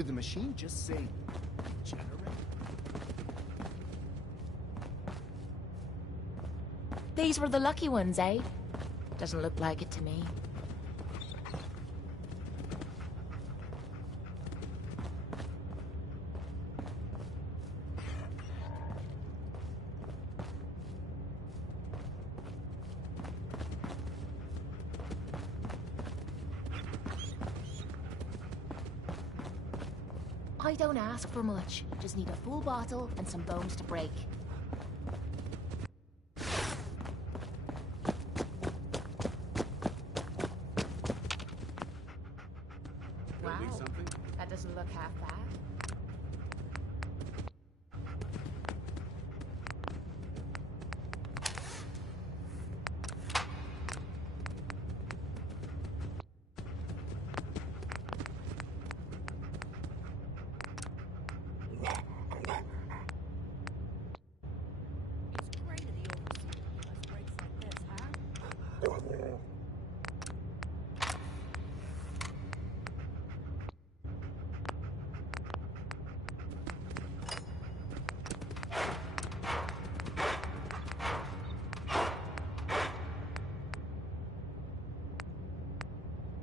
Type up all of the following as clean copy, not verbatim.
Did the machine just say generate? These were the lucky ones, eh? Doesn't look like it to me. I don't ask for much. Just need a full bottle and some bones to break. Wow, that doesn't look half bad.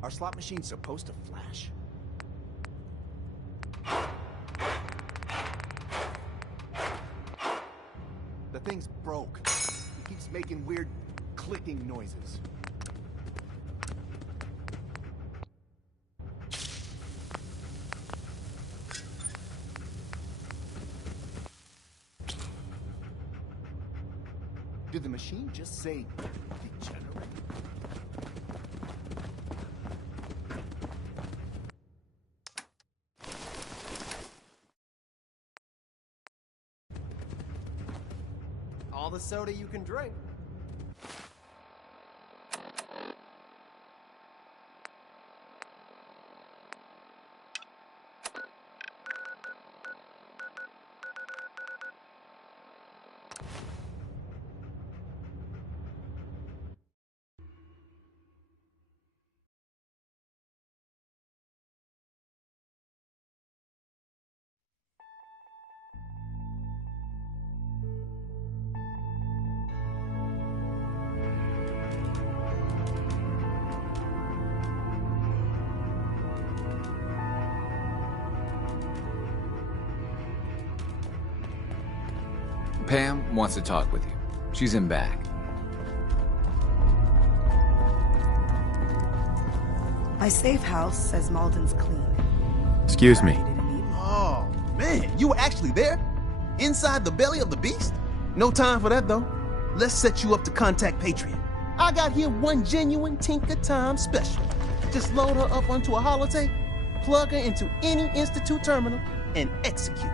Our slot machine's supposed to flash. The thing's broke. It keeps making weird clicking noises. Did the machine just say degenerate? All the soda you can drink. Pam wants to talk with you. She's in back. My safe house says Malden's clean. Excuse me. Oh, man, you were actually there? Inside the belly of the beast? No time for that, though. Let's set you up to contact Patriot. I got here one genuine Tinker Time special. Just load her up onto a holotape, plug her into any Institute terminal, and execute.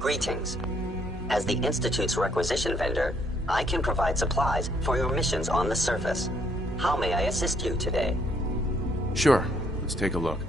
Greetings. As the Institute's requisition vendor, I can provide supplies for your missions on the surface. How may I assist you today? Sure. Let's take a look.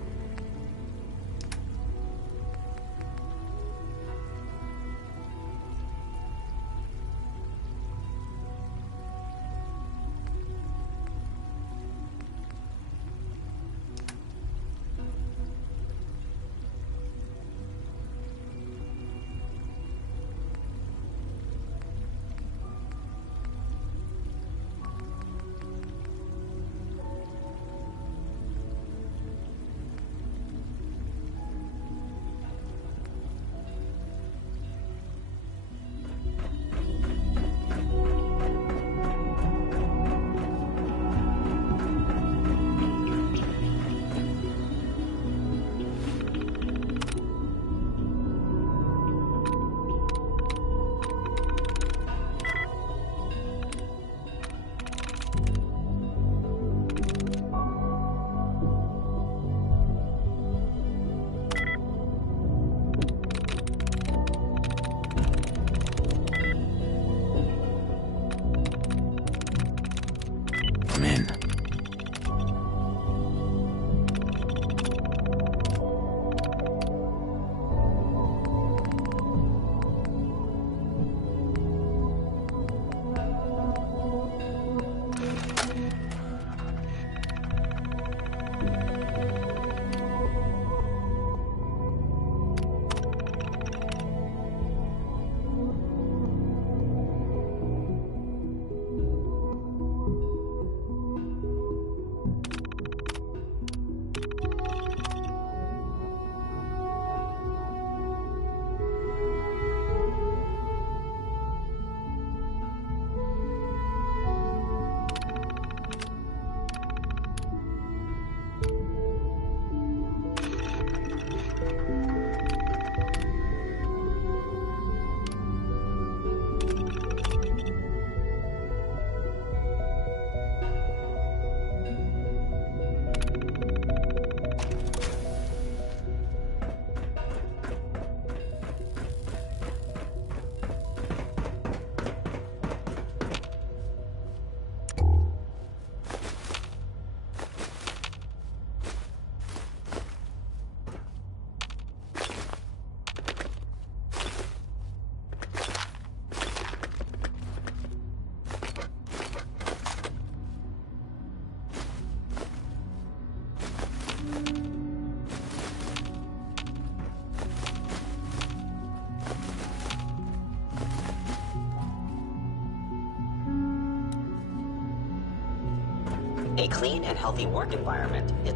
A clean and healthy work environment is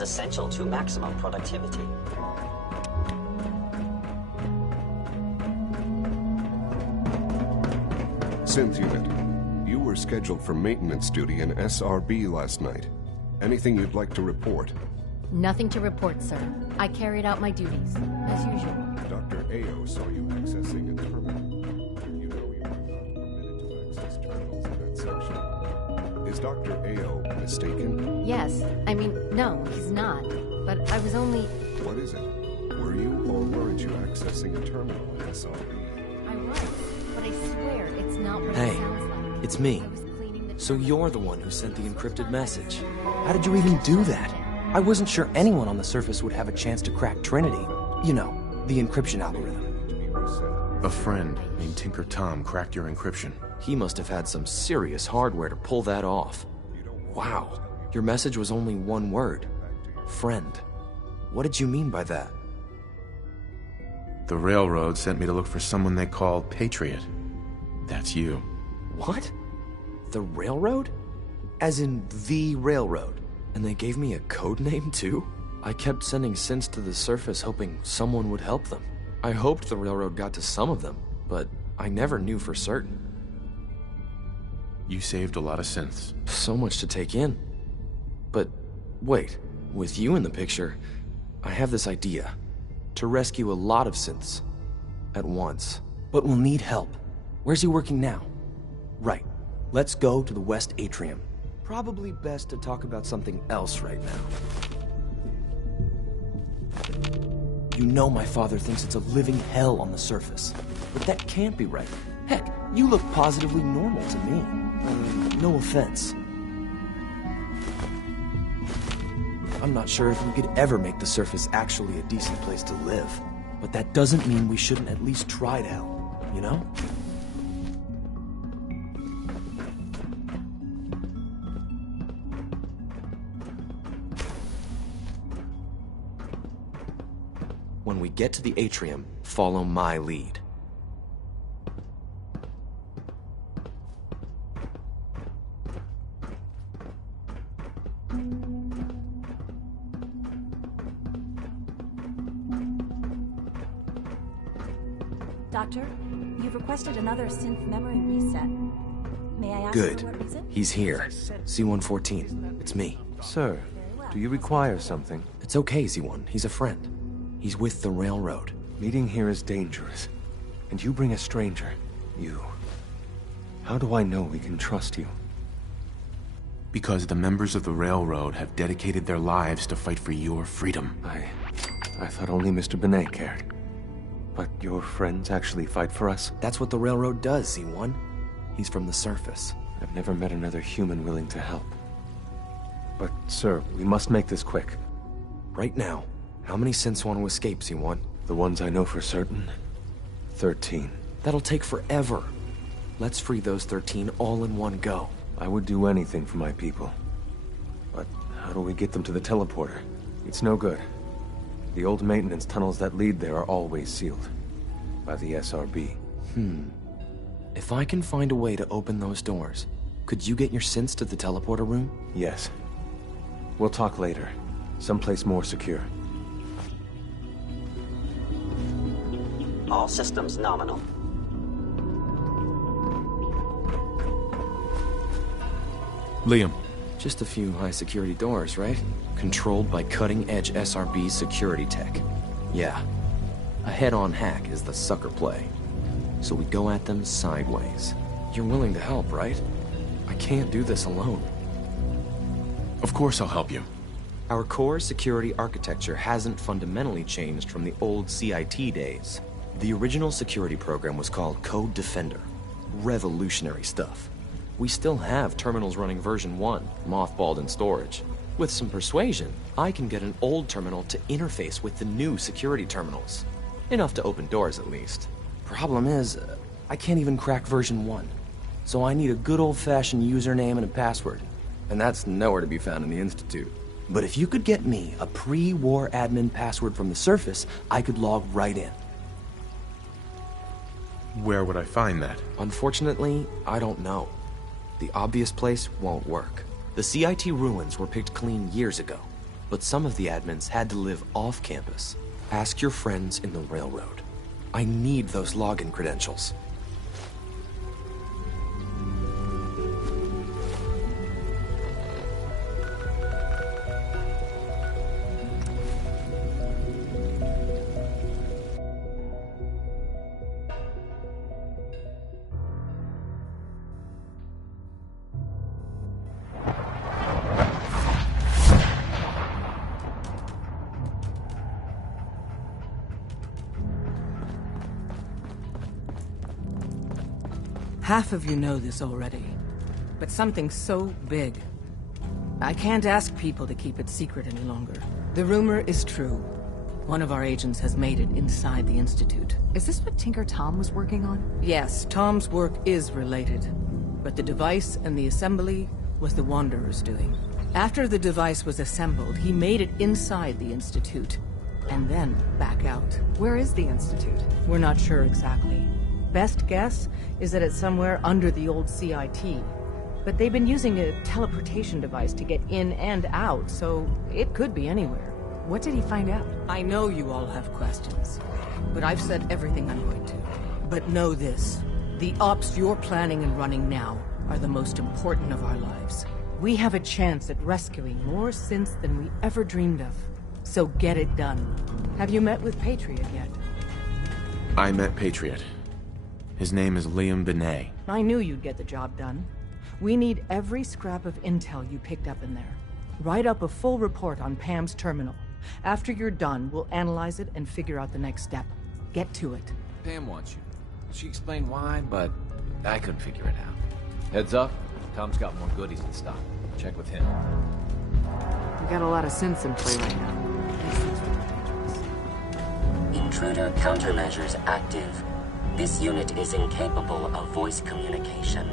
essential to maximum productivity. Synth unit, you were scheduled for maintenance duty in SRB last night. Anything you'd like to report? Nothing to report, sir. I carried out my duties, as usual. Dr. Ao saw you accessing a terminal. You know you are not permitted to access terminals in that section. Is Dr. Ao mistaken? Yes. I mean, no, he's not. But I was only... What is it? Were you or weren't you accessing a terminal in SRB? I was, but I swear it's not what Hey, it sounds like. it's me. I was cleaning the So terminal. you're the one who sent the encrypted message. How did you even do that? I wasn't sure anyone on the surface would have a chance to crack Trinity. You know, the encryption algorithm. A friend named Tinker Tom cracked your encryption. He must have had some serious hardware to pull that off. Wow, your message was only one word. Friend. What did you mean by that? The railroad sent me to look for someone they call Patriot. That's you. What? The railroad? As in the railroad? And they gave me a code name too? I kept sending synths to the surface hoping someone would help them. I hoped the railroad got to some of them, but I never knew for certain. You saved a lot of synths. So much to take in. But wait, with you in the picture, I have this idea. To rescue a lot of synths at once. But we'll need help. Where's he working now? Right. Let's go to the West Atrium. Probably best to talk about something else right now. You know my father thinks it's a living hell on the surface. But that can't be right. Heck, you look positively normal to me. No offense. I'm not sure if we could ever make the surface actually a decent place to live. But that doesn't mean we shouldn't at least try to help, you know? When we get to the atrium, follow my lead. Doctor, you've requested another synth memory reset. May I ask Good. for what reason? He's here. C-114. It's me. Sir, do you require something? It's okay, Z1. He's a friend. He's with the railroad. Meeting here is dangerous. And you bring a stranger. You. How do I know we can trust you? Because the members of the railroad have dedicated their lives to fight for your freedom. I thought only Mr. Benet cared. But your friends actually fight for us? That's what the railroad does, Z1. He's from the surface. I've never met another human willing to help. But, sir, we must make this quick. Right now, how many synths want to escape, Z1? The ones I know for certain, 13. That'll take forever. Let's free those 13 all in one go. I would do anything for my people. But how do we get them to the teleporter? It's no good. The old maintenance tunnels that lead there are always sealed. By the SRB. If I can find a way to open those doors, could you get your synths to the teleporter room? Yes. We'll talk later. Someplace more secure. All systems nominal. Liam. Just a few high-security doors, right? Controlled by cutting-edge SRB security tech. Yeah. A head-on hack is the sucker play. So we go at them sideways. You're willing to help, right? I can't do this alone. Of course I'll help you. Our core security architecture hasn't fundamentally changed from the old CIT days. The original security program was called Code Defender. Revolutionary stuff. We still have terminals running version 1, mothballed in storage. With some persuasion, I can get an old terminal to interface with the new security terminals. Enough to open doors, at least. Problem is, I can't even crack version 1. So I need a good old-fashioned username and a password. and that's nowhere to be found in the Institute. But if you could get me a pre-war admin password from the surface, I could log right in. Where would I find that? Unfortunately, I don't know. The obvious place won't work. The CIT ruins were picked clean years ago, but some of the admins had to live off campus. Ask your friends in the railroad. I need those login credentials. Half of you know this already, but something so big. I can't ask people to keep it secret any longer. The rumor is true. One of our agents has made it inside the Institute. Is this what Tinker Tom was working on? Yes, Tom's work is related, but the device and the assembly was the Wanderer's doing. After the device was assembled, he made it inside the Institute, and then back out. Where is the Institute? We're not sure exactly. Best guess is that it's somewhere under the old CIT. But they've been using a teleportation device to get in and out, so it could be anywhere. What did he find out? I know you all have questions, but I've said everything I'm going to. But know this, the ops you're planning and running now are the most important of our lives. We have a chance at rescuing more synths than we ever dreamed of. So get it done. Have you met with Patriot yet? I met Patriot. His name is Liam Benet. I knew you'd get the job done. We need every scrap of intel you picked up in there. Write up a full report on Pam's terminal. After you're done, we'll analyze it and figure out the next step. Get to it. Pam wants you. She explained why, but I couldn't figure it out. Heads up, Tom's got more goodies in stock. Check with him. We got a lot of synths in play right now. Intruder countermeasures active. This unit is incapable of voice communication.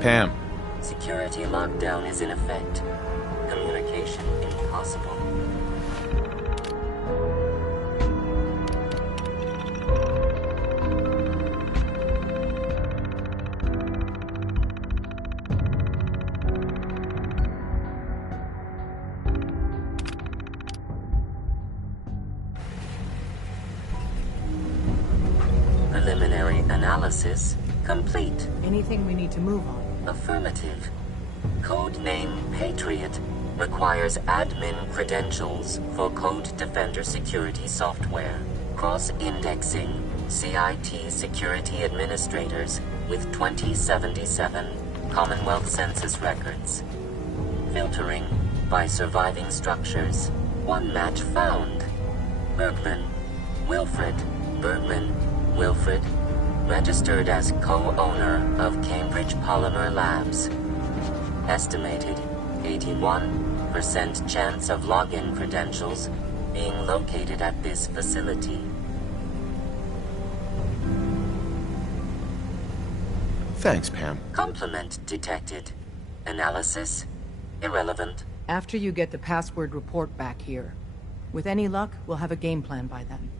Pam. Security lockdown is in effect. Communication impossible. Preliminary analysis complete. Anything we need to move on? Affirmative. Codename Patriot requires admin credentials for Code Defender security software. Cross-indexing CIT security administrators with 2077 Commonwealth Census records. Filtering by surviving structures. One match found. Bergman. Wilfred. Bergman. Wilfred. Registered as co-owner of Cambridge Polymer Labs. Estimated 81% chance of login credentials being located at this facility. Thanks, Pam. Complement detected. Analysis irrelevant. After you get the password report back here. With any luck, we'll have a game plan by then.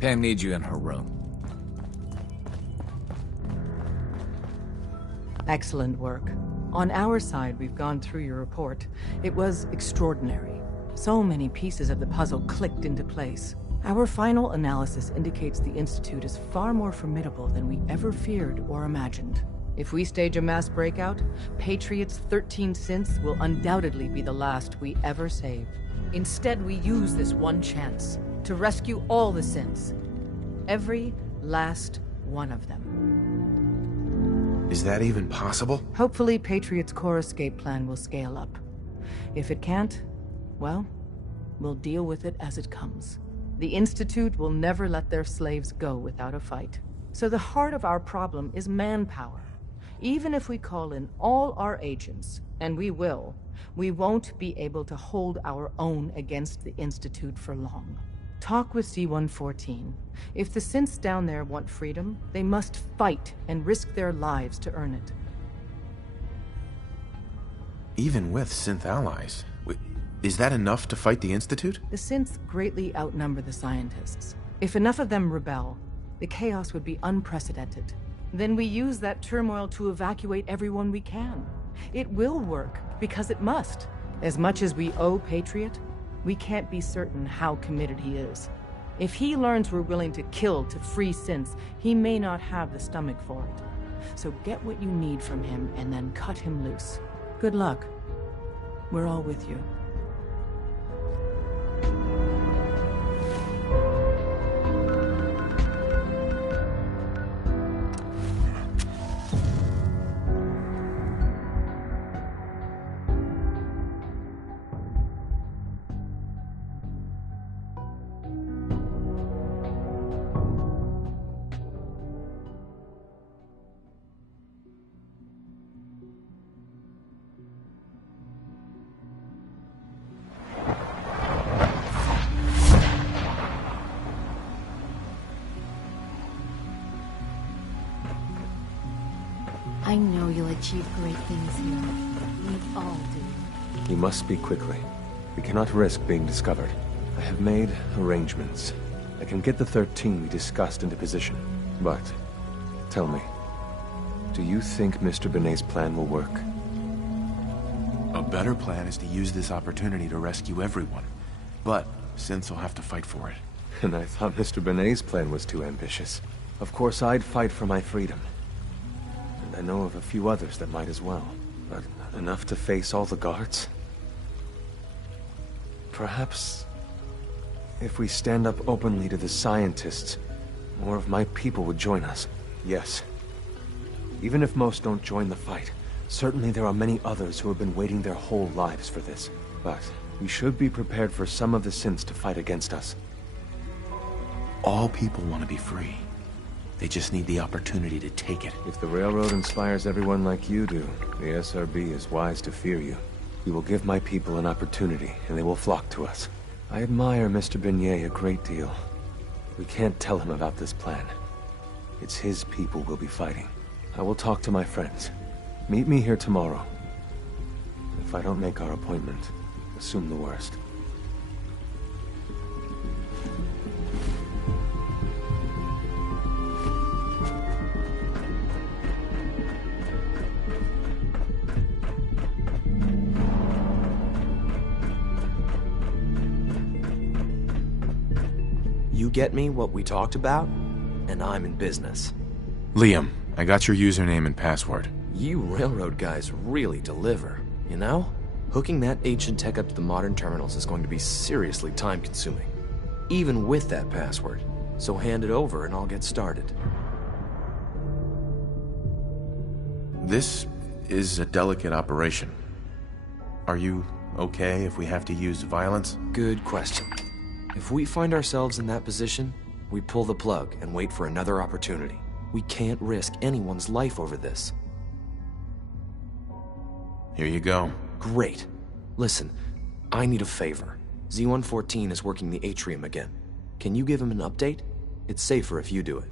Pam needs you in her room. Excellent work. On our side, we've gone through your report. It was extraordinary. So many pieces of the puzzle clicked into place. Our final analysis indicates the Institute is far more formidable than we ever feared or imagined. If we stage a mass breakout, Patriot's 13 synths will undoubtedly be the last we ever save. Instead, we use this one chance to rescue all the synths. Every last one of them. Is that even possible? Hopefully, Patriot's core escape plan will scale up. If it can't, well, we'll deal with it as it comes. The Institute will never let their slaves go without a fight. So the heart of our problem is manpower. Even if we call in all our agents, and we will, we won't be able to hold our own against the Institute for long. Talk with C-114. If the synths down there want freedom, they must fight and risk their lives to earn it. Even with synth allies, is that enough to fight the Institute? The synths greatly outnumber the scientists. If enough of them rebel, the chaos would be unprecedented. Then we use that turmoil to evacuate everyone we can. It will work, because it must. As much as we owe Patriot, we can't be certain how committed he is. If he learns we're willing to kill to free synths, he may not have the stomach for it. So get what you need from him and then cut him loose. Good luck. We're all with you. I know you'll achieve great things here. We all do. You must speak quickly. We cannot risk being discovered. I have made arrangements. I can get the 13 we discussed into position. But, tell me, do you think Mr. Benet's plan will work? A better plan is to use this opportunity to rescue everyone. But synths will have to fight for it. And I thought Mr. Benet's plan was too ambitious. Of course, I'd fight for my freedom. And I know of a few others that might as well. But enough to face all the guards? Perhaps, if we stand up openly to the scientists, more of my people would join us. Yes. Even if most don't join the fight, certainly there are many others who have been waiting their whole lives for this. But we should be prepared for some of the synths to fight against us. All people want to be free. They just need the opportunity to take it. If the Railroad inspires everyone like you do, the SRB is wise to fear you. We will give my people an opportunity, and they will flock to us. I admire Mr. Benet a great deal. We can't tell him about this plan. It's his people we'll be fighting. I will talk to my friends. Meet me here tomorrow. If I don't make our appointment, assume the worst. You get me what we talked about, and I'm in business. Liam, I got your username and password. You railroad guys really deliver, you know? Hooking that ancient tech up to the modern terminals is going to be seriously time-consuming, even with that password. So hand it over and I'll get started. This is a delicate operation. Are you okay if we have to use violence? Good question. If we find ourselves in that position, we pull the plug and wait for another opportunity. We can't risk anyone's life over this. Here you go. Great. Listen, I need a favor. Z-114 is working the atrium again. Can you give him an update? It's safer if you do it.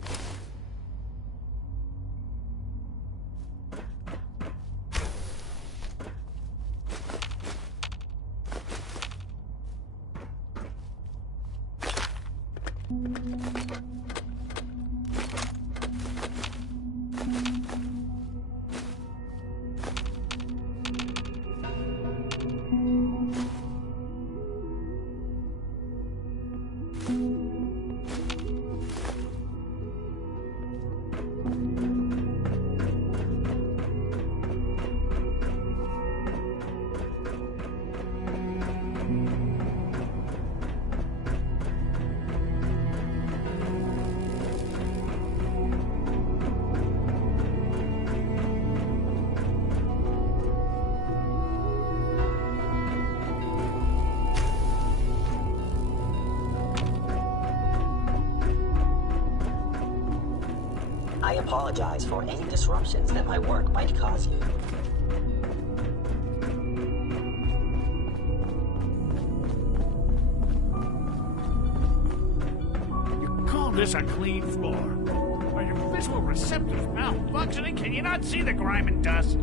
I apologize for any disruptions that my work might cause you. You call this a clean floor? Are your visual receptors malfunctioning? Can you not see the grime and dust?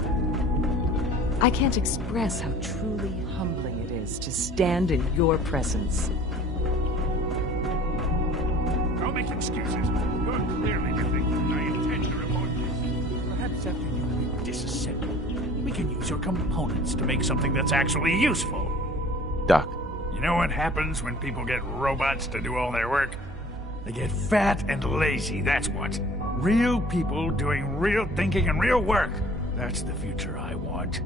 I can't express how truly humbling it is to stand in your presence. Don't make excuses. You're clearly thinking I intend to report this. Perhaps after you've been disassembled, we can use your components to make something that's actually useful. Doc. You know what happens when people get robots to do all their work? They get fat and lazy, that's what. Real people doing real thinking and real work. That's the future I want.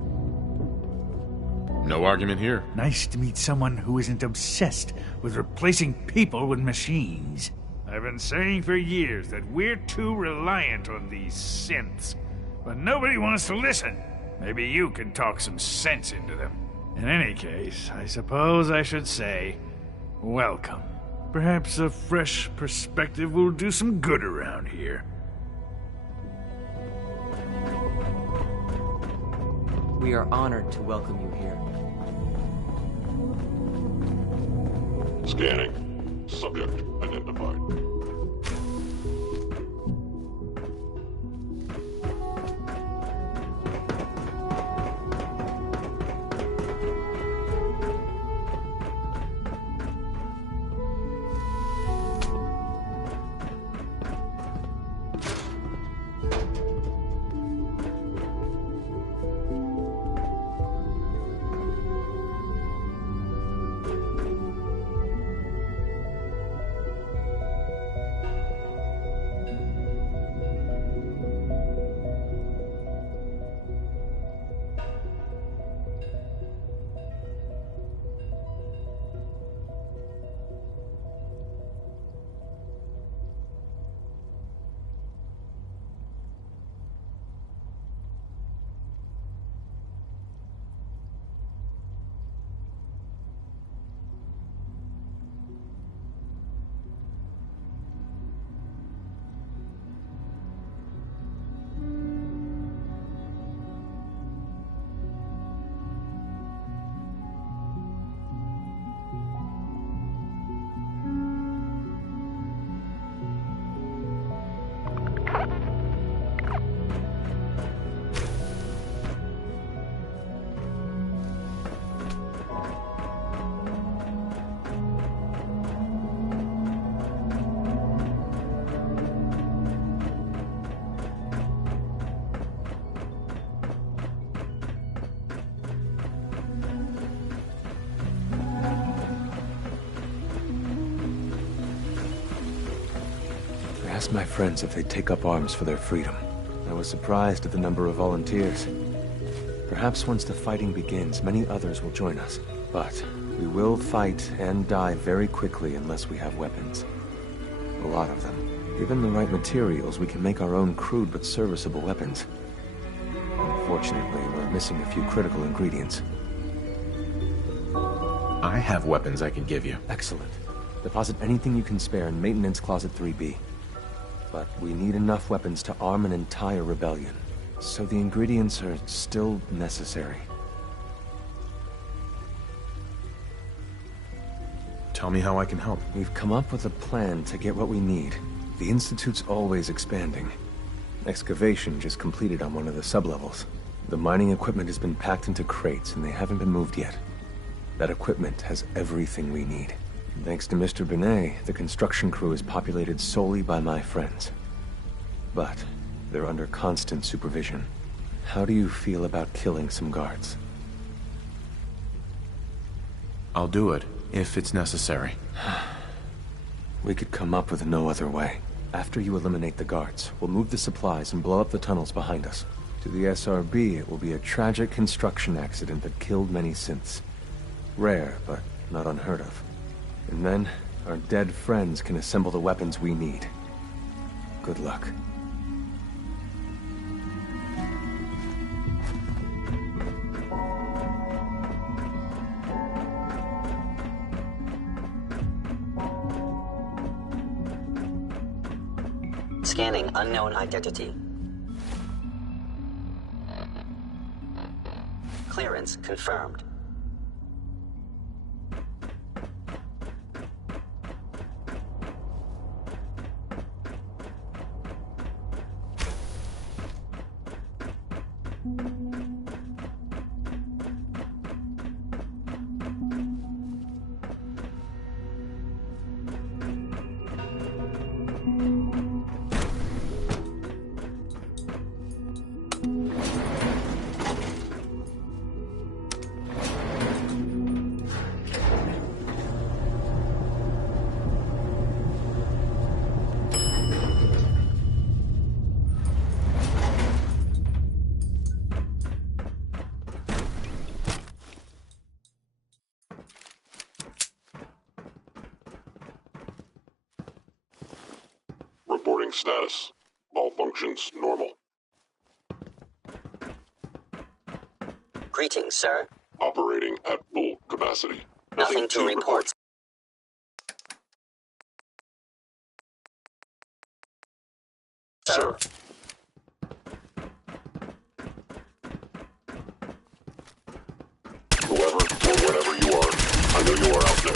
No argument here. Nice to meet someone who isn't obsessed with replacing people with machines. I've been saying for years that we're too reliant on these synths, but nobody wants to listen. Maybe you can talk some sense into them. In any case, I suppose I should say, welcome. Perhaps a fresh perspective will do some good around here. We are honored to welcome you here. Scanning. Subject identified. I asked my friends if they'd take up arms for their freedom. I was surprised at the number of volunteers. Perhaps once the fighting begins, many others will join us. But we will fight and die very quickly unless we have weapons. A lot of them. Given the right materials, we can make our own crude but serviceable weapons. Unfortunately, we're missing a few critical ingredients. I have weapons I can give you. Excellent. Deposit anything you can spare in Maintenance Closet 3B. But we need enough weapons to arm an entire rebellion. So the ingredients are still necessary. Tell me how I can help. We've come up with a plan to get what we need. The Institute's always expanding. Excavation just completed on one of the sublevels. The mining equipment has been packed into crates and they haven't been moved yet. That equipment has everything we need. Thanks to Mr. Benet, the construction crew is populated solely by my friends. But they're under constant supervision. How do you feel about killing some guards? I'll do it, if it's necessary. We could come up with no other way. After you eliminate the guards, we'll move the supplies and blow up the tunnels behind us. To the SRB, it will be a tragic construction accident that killed many synths. Rare, but not unheard of. And then, our dead friends can assemble the weapons we need. Good luck. Scanning unknown identity. Clearance confirmed. Reporting status. All functions normal. Greetings, sir. Operating at full capacity. Nothing to report. Sir. Whoever or whatever you are, I know you are out there.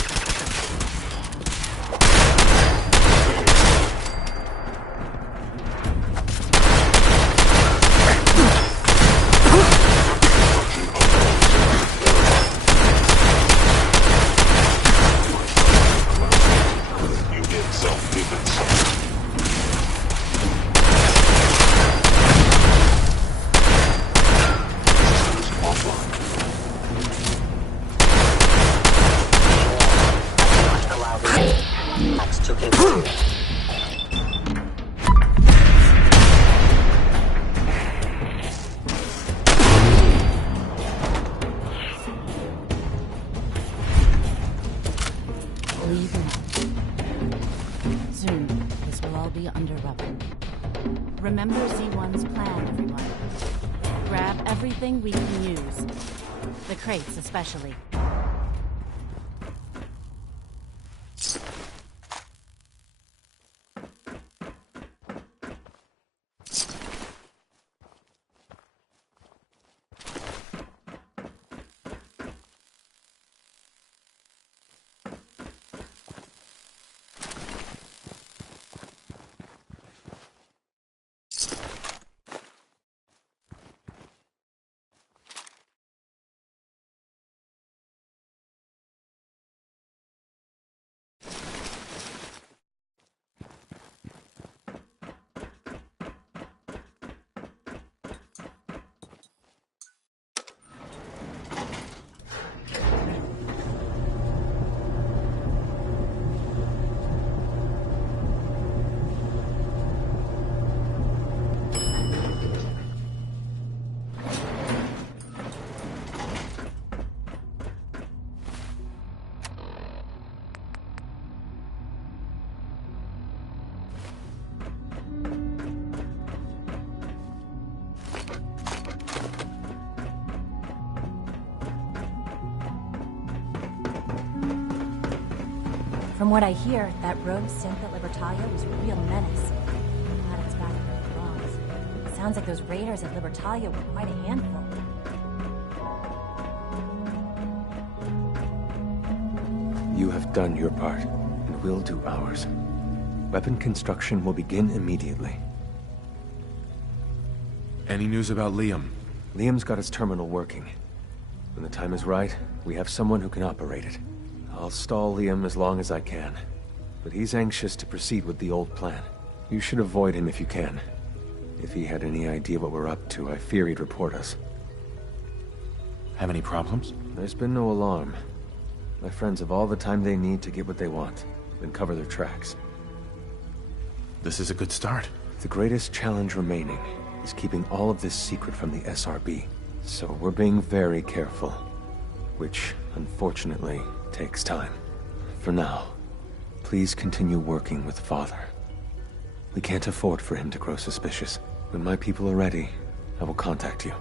Soon, this will all be under rubber. Remember Z1's plan, everyone. Grab everything we can use. The crates, especially. From what I hear, that rogue synth at Libertalia was a real menace. Glad it's back where it belongs. Sounds like those raiders at Libertalia were quite a handful. You have done your part, and we'll do ours. Weapon construction will begin immediately. Any news about Liam? Liam's got his terminal working. When the time is right, we have someone who can operate it. I'll stall Liam as long as I can, but he's anxious to proceed with the old plan. You should avoid him if you can. If he had any idea what we're up to, I fear he'd report us. Have any problems? There's been no alarm. My friends have all the time they need to get what they want, then cover their tracks. This is a good start. The greatest challenge remaining is keeping all of this secret from the SRB. So we're being very careful, which, unfortunately, takes time. For now, please continue working with Father. We can't afford for him to grow suspicious. When my people are ready, I will contact you.